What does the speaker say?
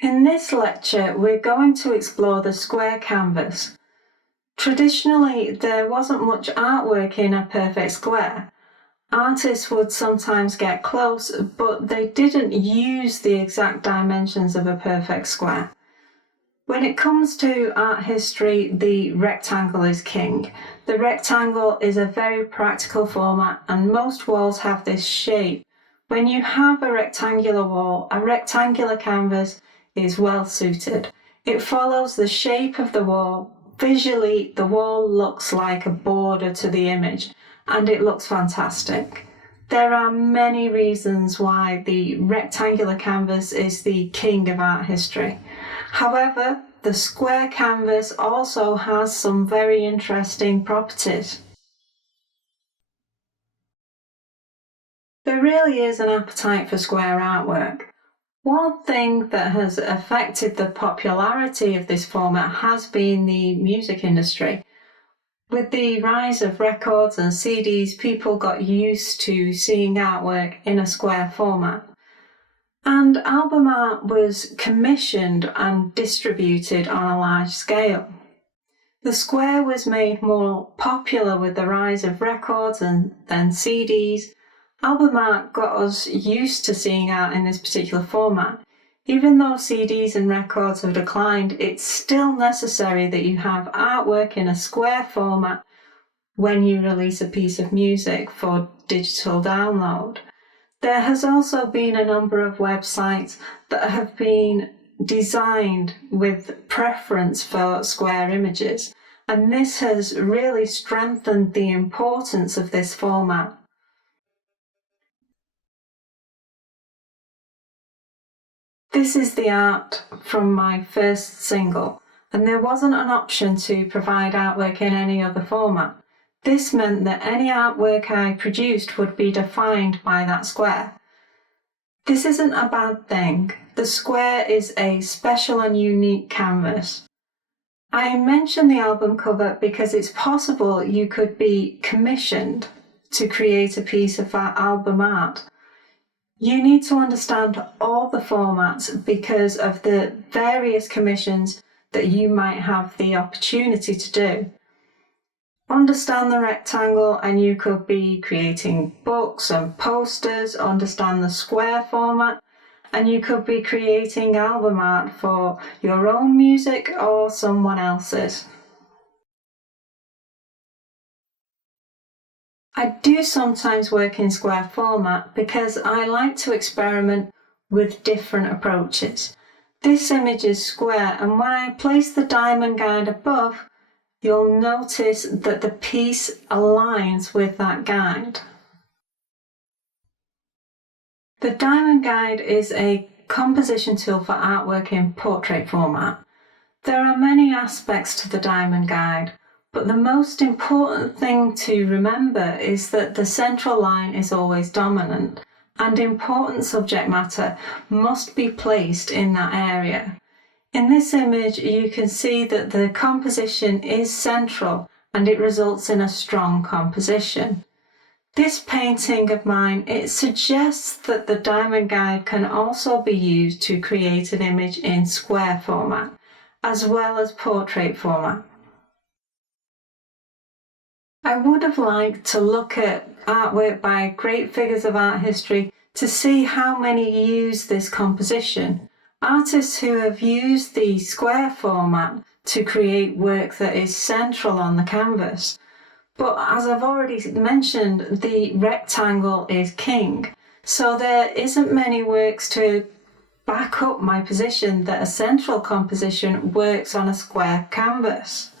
In this lecture, we're going to explore the square canvas. Traditionally, there wasn't much artwork in a perfect square. Artists would sometimes get close, but they didn't use the exact dimensions of a perfect square. When it comes to art history, the rectangle is king. The rectangle is a very practical format, and most walls have this shape. When you have a rectangular wall, a rectangular canvas is well suited. It follows the shape of the wall. Visually, the wall looks like a border to the image, and it looks fantastic. There are many reasons why the rectangular canvas is the king of art history. However, the square canvas also has some very interesting properties. There really is an appetite for square artwork. One thing that has affected the popularity of this format has been the music industry. With the rise of records and CDs, people got used to seeing artwork in a square format. And album art was commissioned and distributed on a large scale. The square was made more popular with the rise of records and then CDs. Album art got us used to seeing art in this particular format. Even though CDs and records have declined, it's still necessary that you have artwork in a square format when you release a piece of music for digital download. There has also been a number of websites that have been designed with preference for square images, and this has really strengthened the importance of this format. This is the art from my first single, and there wasn't an option to provide artwork in any other format. This meant that any artwork I produced would be defined by that square. This isn't a bad thing. The square is a special and unique canvas. I mention the album cover because it's possible you could be commissioned to create a piece of album art. You need to understand all the formats because of the various commissions that you might have the opportunity to do. Understand the rectangle and you could be creating books and posters. Understand the square format and you could be creating album art for your own music or someone else's. I do sometimes work in square format because I like to experiment with different approaches. This image is square, and when I place the diamond guide above, you'll notice that the piece aligns with that guide. The diamond guide is a composition tool for artwork in portrait format. There are many aspects to the diamond guide, but the most important thing to remember is that the central line is always dominant, and important subject matter must be placed in that area. In this image, you can see that the composition is central and it results in a strong composition. This painting of mine, it suggests that the diamond guide can also be used to create an image in square format, as well as portrait format. I would have liked to look at artwork by great figures of art history to see how many use this composition. Artists who have used the square format to create work that is central on the canvas. But as I've already mentioned, the rectangle is king. So there isn't many works to back up my position that a central composition works on a square canvas.